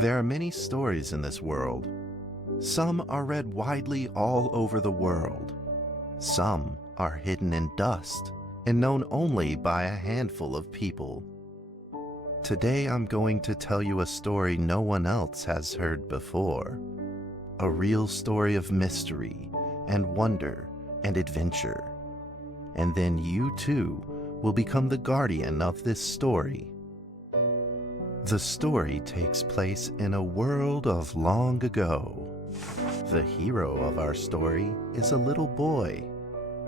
There are many stories in this world. Some are read widely all over the world. Some are hidden in dust and known only by a handful of people. Today I'm going to tell you a story no one else has heard before. A real story of mystery and wonder and adventure. And then you too will become the guardian of this story. The story takes place in a world of long ago. The hero of our story is a little boy.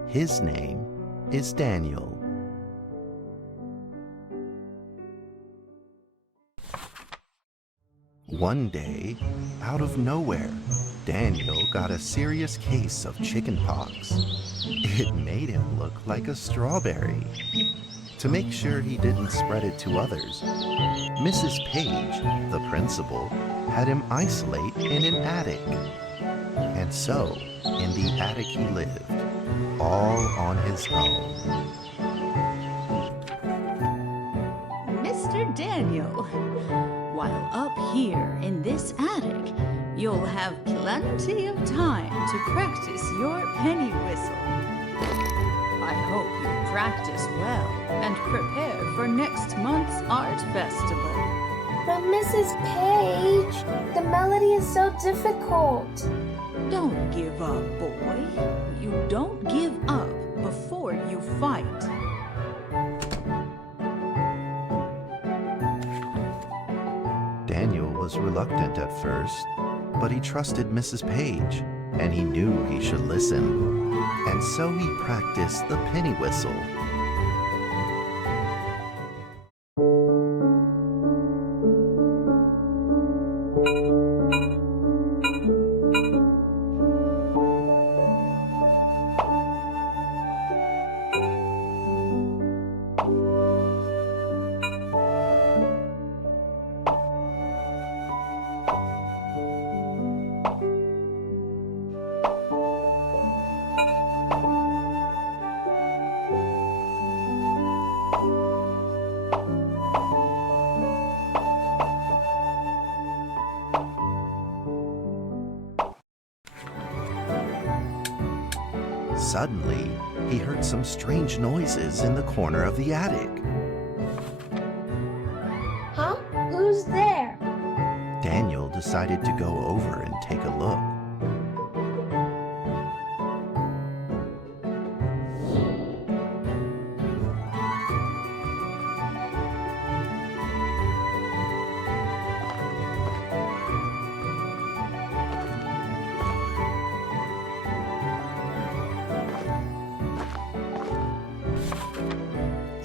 His name is Daniel. One day, out of nowhere, Daniel got a serious case of chickenpox. It made him look like a strawberry. To make sure he didn't spread it to others, Mrs. Page, the principal, had him isolate in an attic. And so, in the attic he lived, all on his own. Mr. Daniel, while up here in this attic, you'll have plenty of time to practice your penny whistle. I hope you practice well and prepare for next month's art festival. But Mrs. Page, the melody is so difficult. Don't give up, boy. You don't give up before you fight. Daniel was reluctant at first, but he trusted Mrs. Page, and he knew he should listen. And so he practiced the penny whistle. Suddenly, he heard some strange noises in the corner of the attic. Huh? Who's there? Daniel decided to go over and take a look.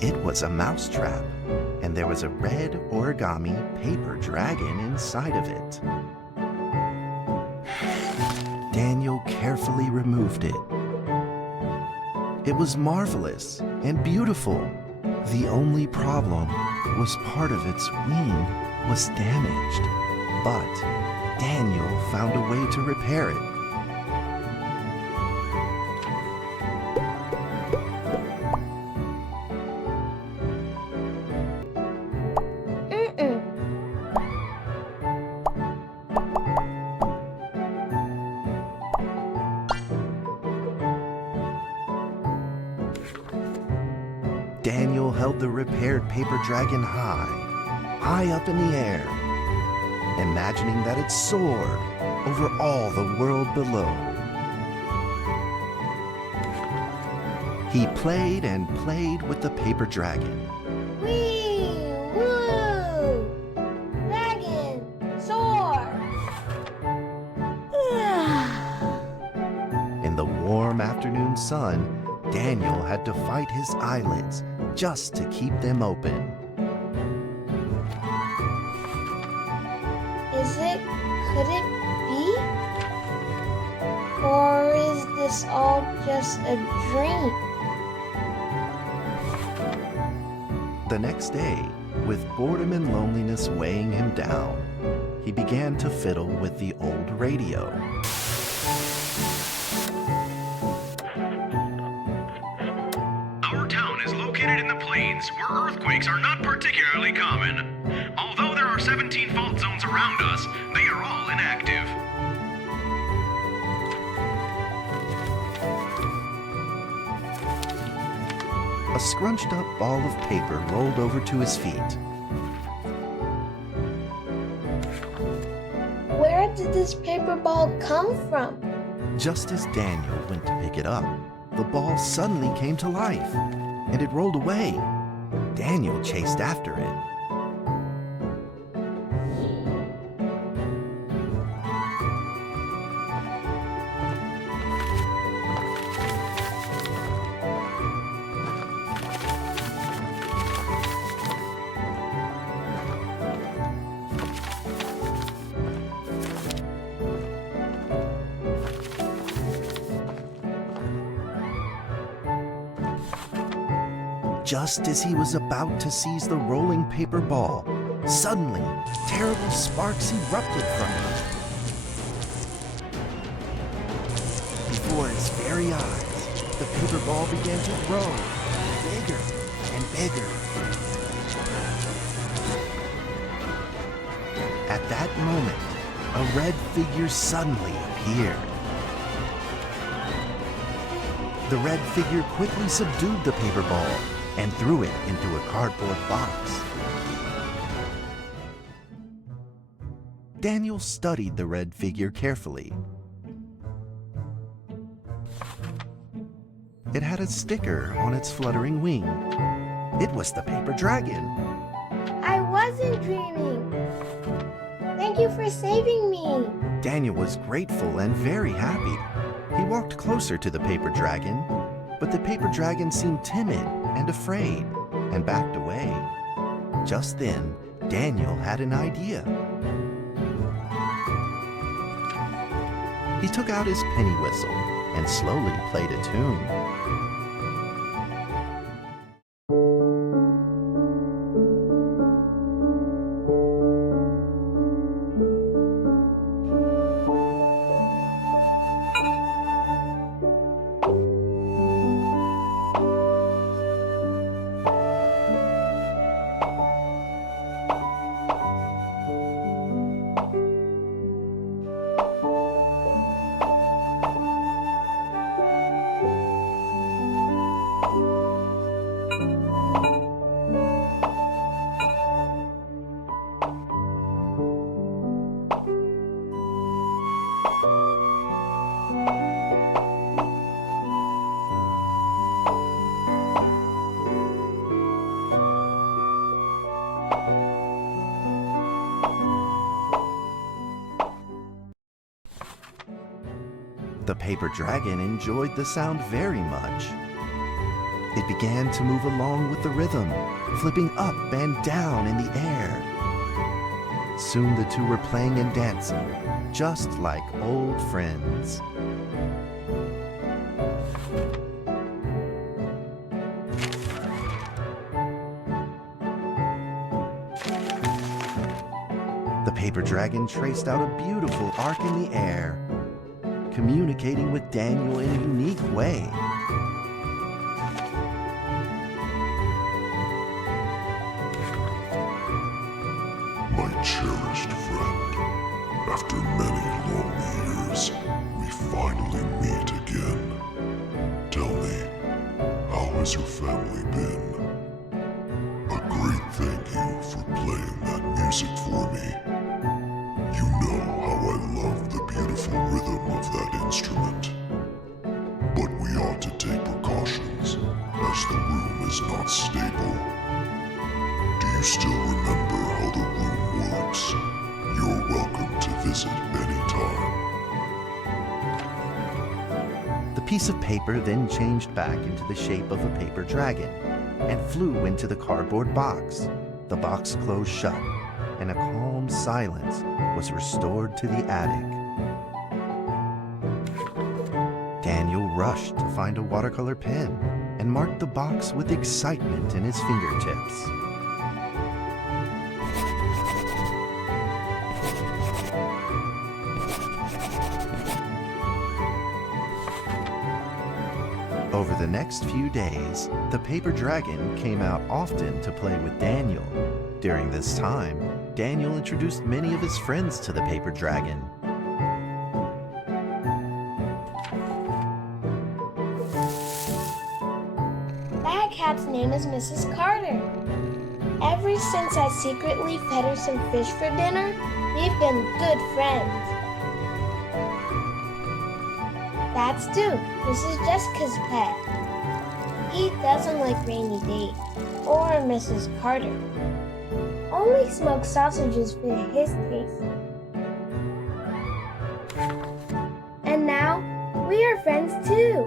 It was a mousetrap, and there was a red origami paper dragon inside of it. Daniel carefully removed it. It was marvelous and beautiful. The only problem was part of its wing was damaged, but Daniel found a way to repair it. Daniel held the repaired paper dragon high up in the air, imagining that it soared over all the world below. He played and played with the paper dragon. Wee! Woo! Dragon! Soar! In the warm afternoon sun, Daniel had to fight his eyelids just to keep them open. Could it be? Or is this all just a dream? The next day, with boredom and loneliness weighing him down, he began to fiddle with the old radio. Our town is located in the plains where earthquakes are not particularly common. Although there are 17 fault zones around us, they are all inactive. A scrunched up ball of paper rolled over to his feet. Where did this paper ball come from? Just as Daniel went to pick it up, the ball suddenly came to life, and it rolled away. Daniel chased after it. Just as he was about to seize the rolling paper ball, suddenly, terrible sparks erupted from it. Before his very eyes, the paper ball began to grow bigger and bigger. At that moment, a red figure suddenly appeared. The red figure quickly subdued the paper ball and threw it into a cardboard box. Daniel studied the red figure carefully. It had a sticker on its fluttering wing. It was the paper dragon. I wasn't dreaming. Thank you for saving me. Daniel was grateful and very happy. He walked closer to the paper dragon, but the paper dragon seemed timid and afraid and backed away. Just then, Daniel had an idea. He took out his penny whistle and slowly played a tune. The paper dragon enjoyed the sound very much. It began to move along with the rhythm, flipping up and down in the air. Soon the two were playing and dancing, just like old friends. The paper dragon traced out a beautiful arc in the air, communicating with Daniel in a unique way. My cherished friend, after many long years, we finally meet again. Tell me, how has your family been? A great thank you for playing that music for me. You know how I love the beautiful rhythm of that instrument. But we ought to take precautions, as the room is not stable. Do you still remember how the room works? You're welcome to visit anytime. The piece of paper then changed back into the shape of a paper dragon and flew into the cardboard box. The box closed shut, and a calm silence was restored to the attic. Daniel rushed to find a watercolor pen and marked the box with excitement in his fingertips. Over the next few days, the paper dragon came out often to play with Daniel. During this time, Daniel introduced many of his friends to the paper dragon. That cat's name is Mrs. Carter. Ever since I secretly fed her some fish for dinner, we've been good friends. That's Duke, Mrs. Jessica's pet. He doesn't like rainy days or Mrs. Carter. Only smoked sausages fit his taste. And now, we are friends too.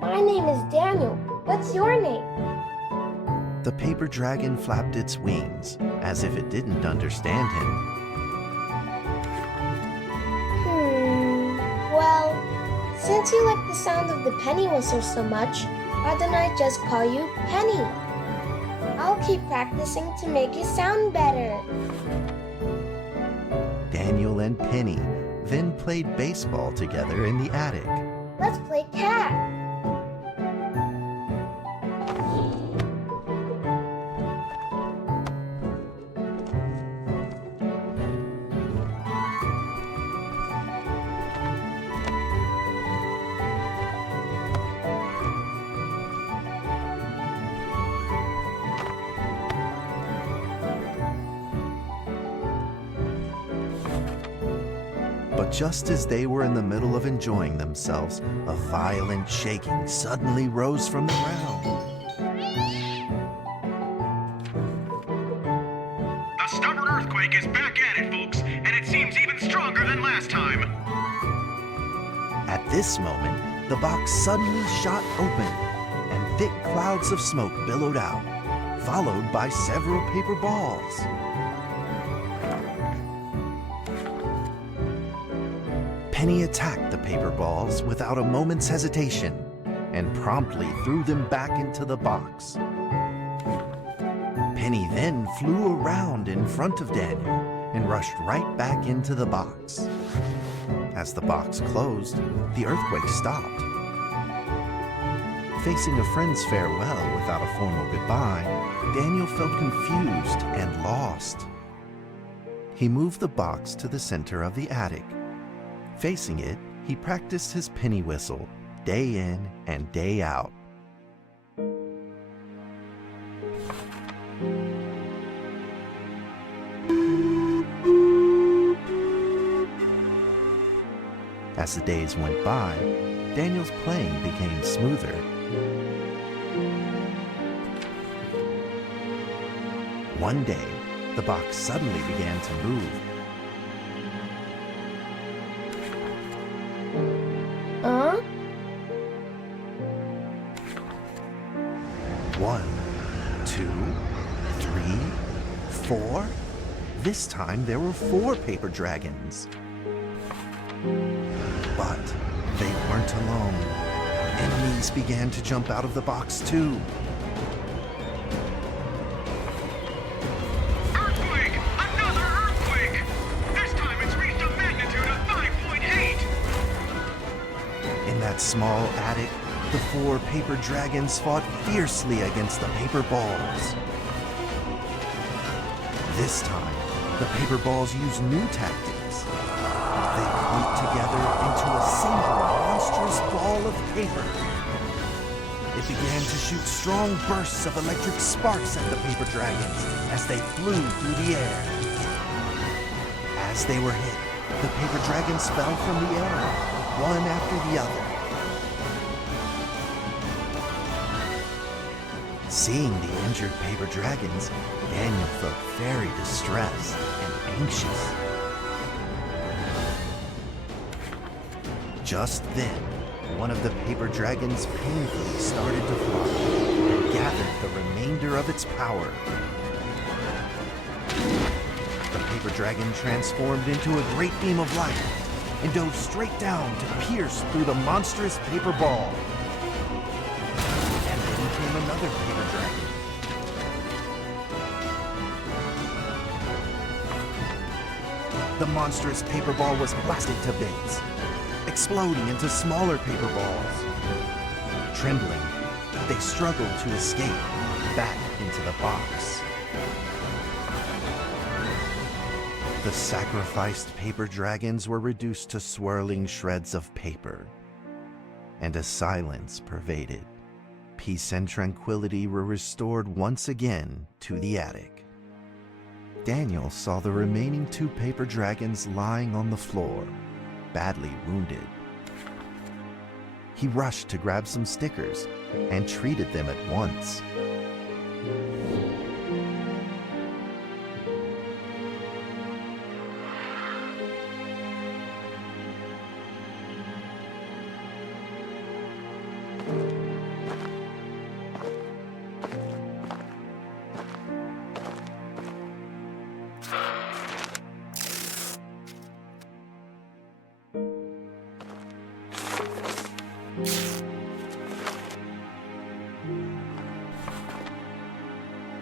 My name is Daniel. What's your name? The paper dragon flapped its wings, as if it didn't understand him. Well, since you like the sound of the penny whistle so much, why don't I just call you Penny? I'll keep practicing to make it sound better. Daniel and Penny then played baseball together in the attic. Let's play cat. But just as they were in the middle of enjoying themselves, a violent shaking suddenly rose from the ground. The stubborn earthquake is back at it, folks, and it seems even stronger than last time. At this moment, the box suddenly shot open, and thick clouds of smoke billowed out, followed by several paper balls. Penny attacked the paper balls without a moment's hesitation and promptly threw them back into the box. Penny then flew around in front of Daniel and rushed right back into the box. As the box closed, the earthquake stopped. Facing a friend's farewell without a formal goodbye, Daniel felt confused and lost. He moved the box to the center of the attic. Facing it, he practiced his penny whistle day in and day out. As the days went by, Daniel's playing became smoother. One day, the box suddenly began to move. 3, 4. This time there were 4 paper dragons. But they weren't alone. Enemies began to jump out of the box too. Earthquake! Another earthquake! This time it's reached a magnitude of 5.8! In that small attic, the 4 paper dragons fought fiercely against the paper balls. This time, the paper balls used new tactics. They clumped together into a single monstrous ball of paper. It began to shoot strong bursts of electric sparks at the paper dragons as they flew through the air. As they were hit, the paper dragons fell from the air, one after the other. Seeing the injured paper dragons, Daniel felt very distressed and anxious. Just then, one of the paper dragons painfully started to fly and gathered the remainder of its power. The paper dragon transformed into a great beam of light and dove straight down to pierce through the monstrous paper ball. And then came another paper dragon. The monstrous paper ball was blasted to bits, exploding into smaller paper balls. Trembling, they struggled to escape back into the box. The sacrificed paper dragons were reduced to swirling shreds of paper, and a silence pervaded. Peace and tranquility were restored once again to the attic. Daniel saw the remaining 2 paper dragons lying on the floor, badly wounded. He rushed to grab some stickers and treated them at once.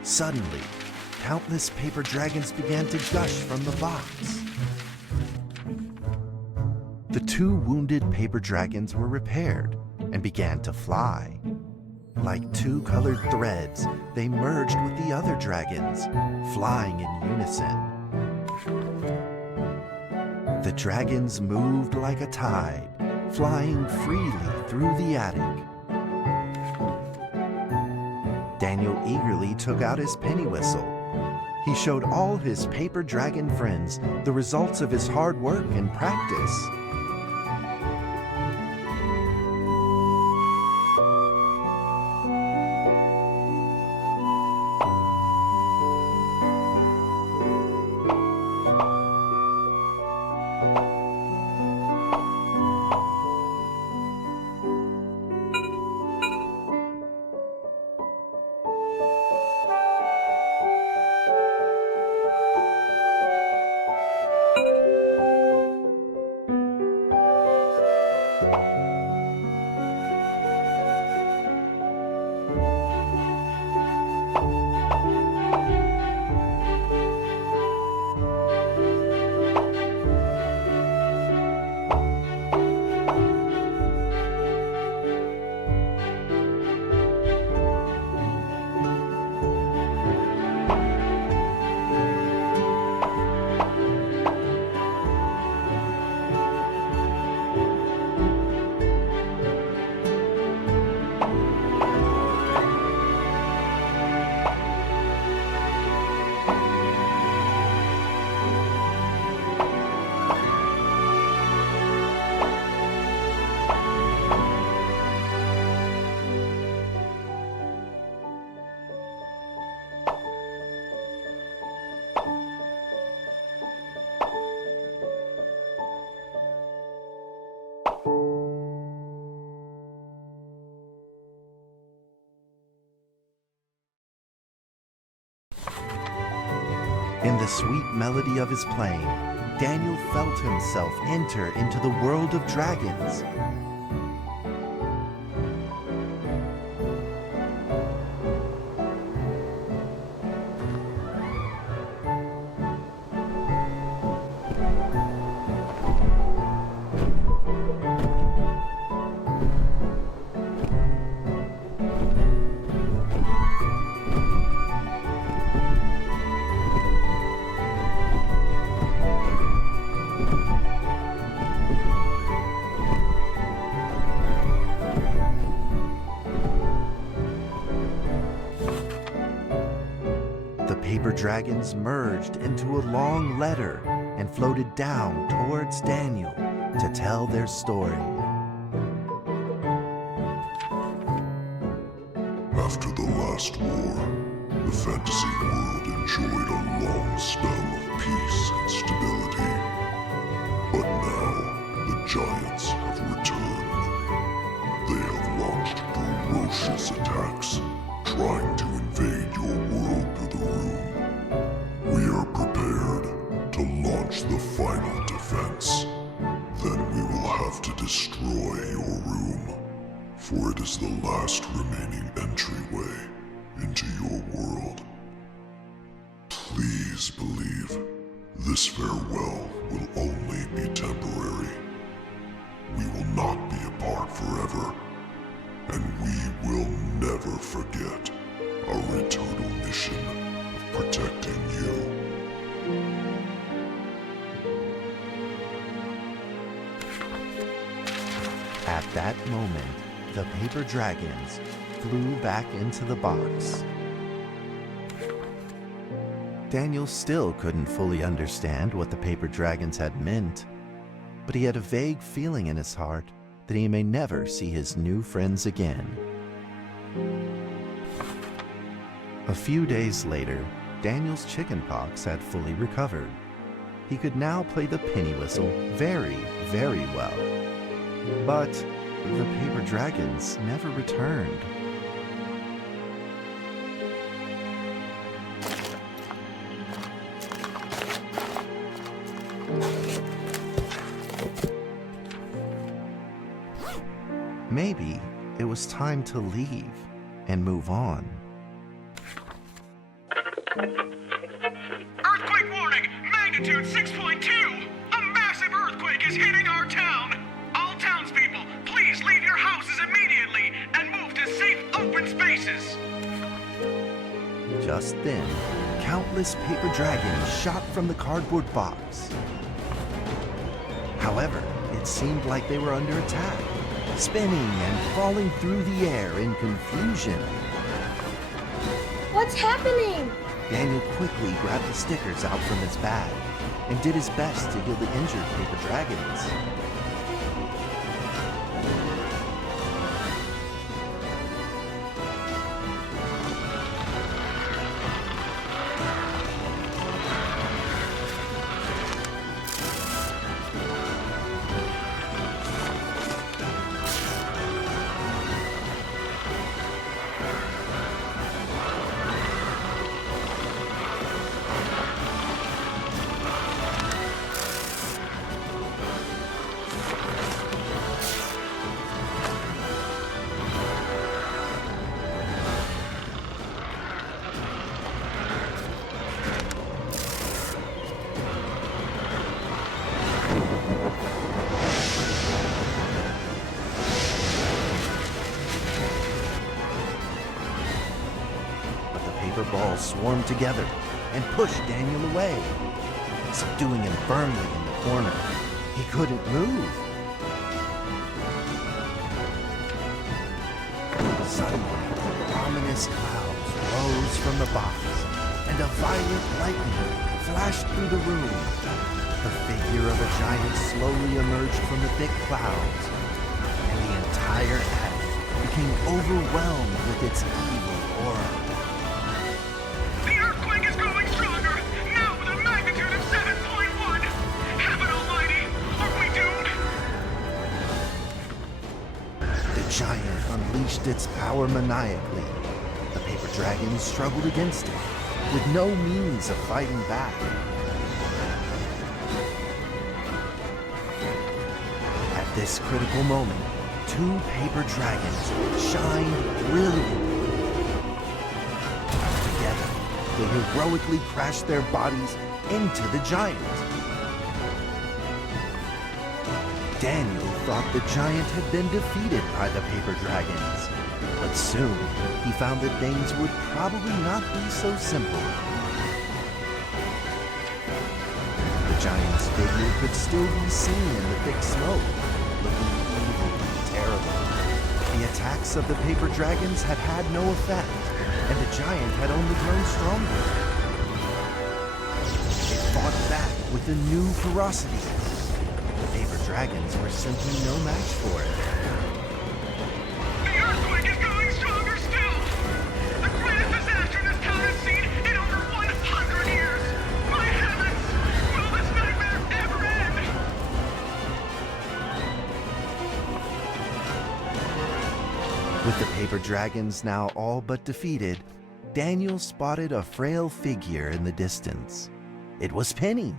Suddenly, countless paper dragons began to gush from the box. The 2 wounded paper dragons were repaired and began to fly. Like 2 colored threads, they merged with the other dragons, flying in unison. The dragons moved like a tide, flying freely through the attic. Daniel eagerly took out his penny whistle. He showed all his paper dragon friends the results of his hard work and practice. In the sweet melody of his playing, Daniel felt himself enter into the world of dragons. Paper dragons merged into a long letter and floated down towards Daniel to tell their story. After the last war, the fantasy world enjoyed a long spell of peace and stability. But now, the giants have returned. They have launched ferocious attacks, trying to invade your world through the room. We are prepared to launch the final defense. Then we will have to destroy your room, for it is the last remaining entryway into your world. Please believe this farewell will only be temporary. We will not be apart forever, and we will never forget our eternal mission of protecting you. At that moment, the paper dragons flew back into the box. Daniel still couldn't fully understand what the paper dragons had meant, but he had a vague feeling in his heart that he may never see his new friends again. A few days later, Daniel's chickenpox had fully recovered. He could now play the penny whistle very, very well. But the paper dragons never returned. Maybe it was time to leave and move on. Earthquake warning! Magnitude 6.2! A massive earthquake is hitting our town! All townspeople, please leave your houses immediately and move to safe open spaces! Just then, countless paper dragons shot from the cardboard box. However, it seemed like they were under attack, spinning and falling through the air in confusion. What's happening? Daniel quickly grabbed the stickers out from his bag and did his best to heal the injured paper dragons. Paper balls swarmed together and pushed Daniel away, subduing him firmly in the corner. He couldn't move. Suddenly, ominous clouds rose from the box, and a violent lightning flashed through the room. The figure of a giant slowly emerged from the thick clouds, and the entire attic became overwhelmed with its evil aura. The earthquake is growing stronger, now with a magnitude of 7.1! Heaven almighty, are we doomed? The giant unleashed its power maniacally. The paper dragons struggled against it, with no means of fighting back. At this critical moment, two paper dragons shined brilliantly. Together, they heroically crashed their bodies into the giant. Daniel thought the giant had been defeated by the paper dragons, but soon he found that things would probably not be so simple. The giant's figure could still be seen in the thick smoke, looking evil and terrible. The attacks of the paper dragons had had no effect, and the giant had only grown stronger. It fought back with a new ferocity. The paper dragons were simply no match for it. The earthquake is growing stronger still! The greatest disaster this town has seen in over 100 years! My heavens! Will this nightmare ever end? With the paper dragons now all but defeated, Daniel spotted a frail figure in the distance. It was Penny.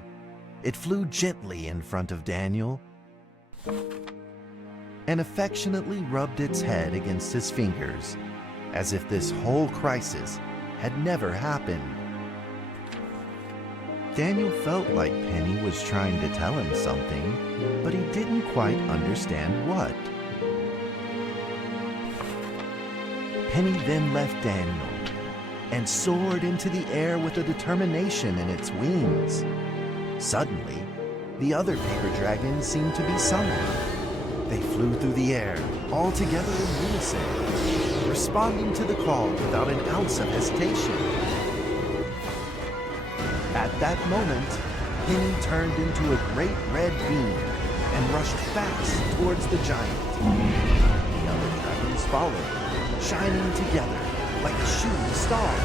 It flew gently in front of Daniel and affectionately rubbed its head against his fingers, as if this whole crisis had never happened. Daniel felt like Penny was trying to tell him something, but he didn't quite understand what. Penny then left Daniel and soared into the air with a determination in its wings. Suddenly, the other paper dragons seemed to be summoned. They flew through the air, all together in unison, responding to the call without an ounce of hesitation. At that moment, Penny turned into a great red beam and rushed fast towards the giant. The other dragons followed, shining together like a shooting star.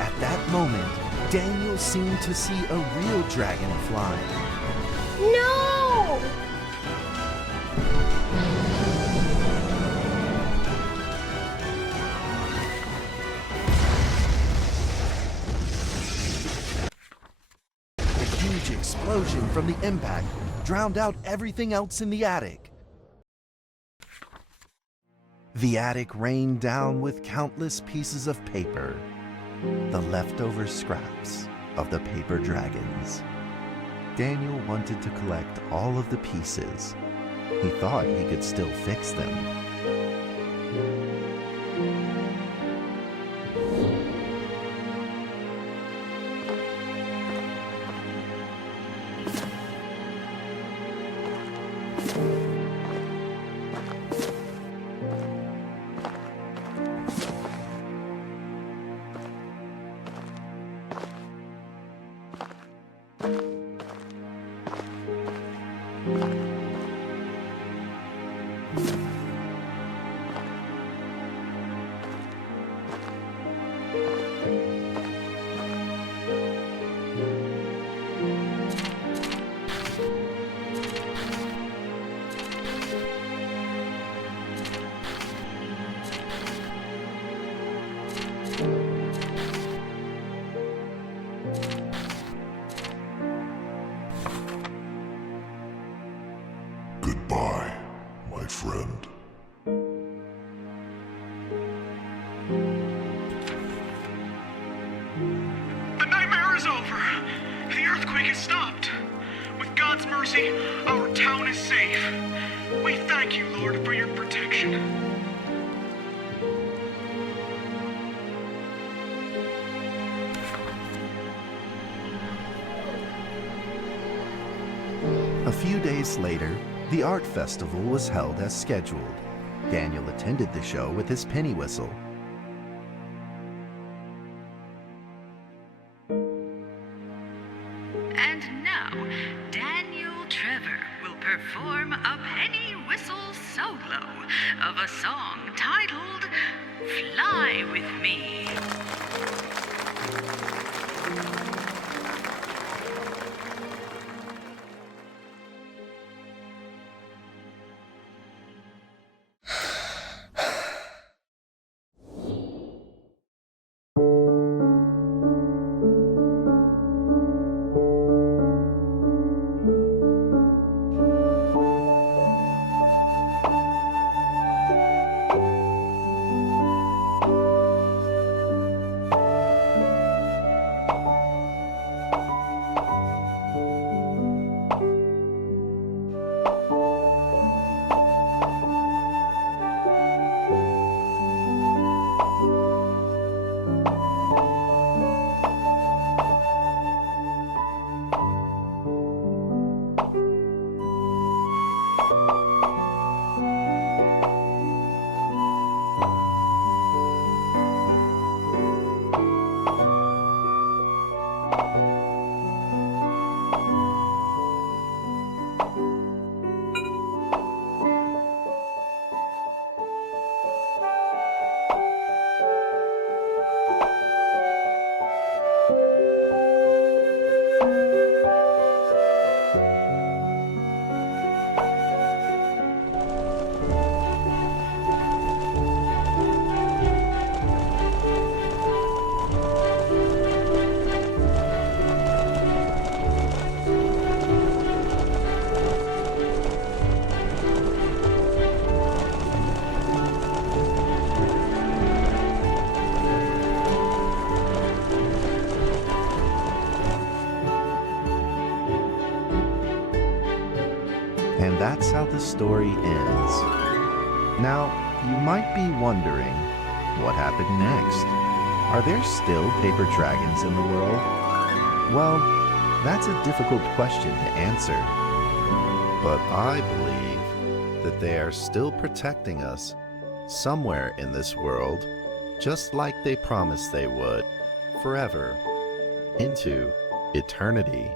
At that moment, Daniel seemed to see a real dragon flying. No! A huge explosion from the impact drowned out everything else in the attic. The attic rained down with countless pieces of paper, the leftover scraps of the paper dragons. Daniel wanted to collect all of the pieces. He thought he could still fix them. Goodbye, my friend. The nightmare is over. The earthquake has stopped. With God's mercy, our town is safe. We thank you, Lord, for your protection. A few days later, the art festival was held as scheduled. Daniel attended the show with his penny whistle. And now, Daniel Trevor will perform a penny whistle solo of a song titled Fly With Me. And that's how the story ends. Now, you might be wondering, what happened next? Are there still paper dragons in the world? Well, that's a difficult question to answer. But I believe that they are still protecting us somewhere in this world, just like they promised they would, forever, into eternity.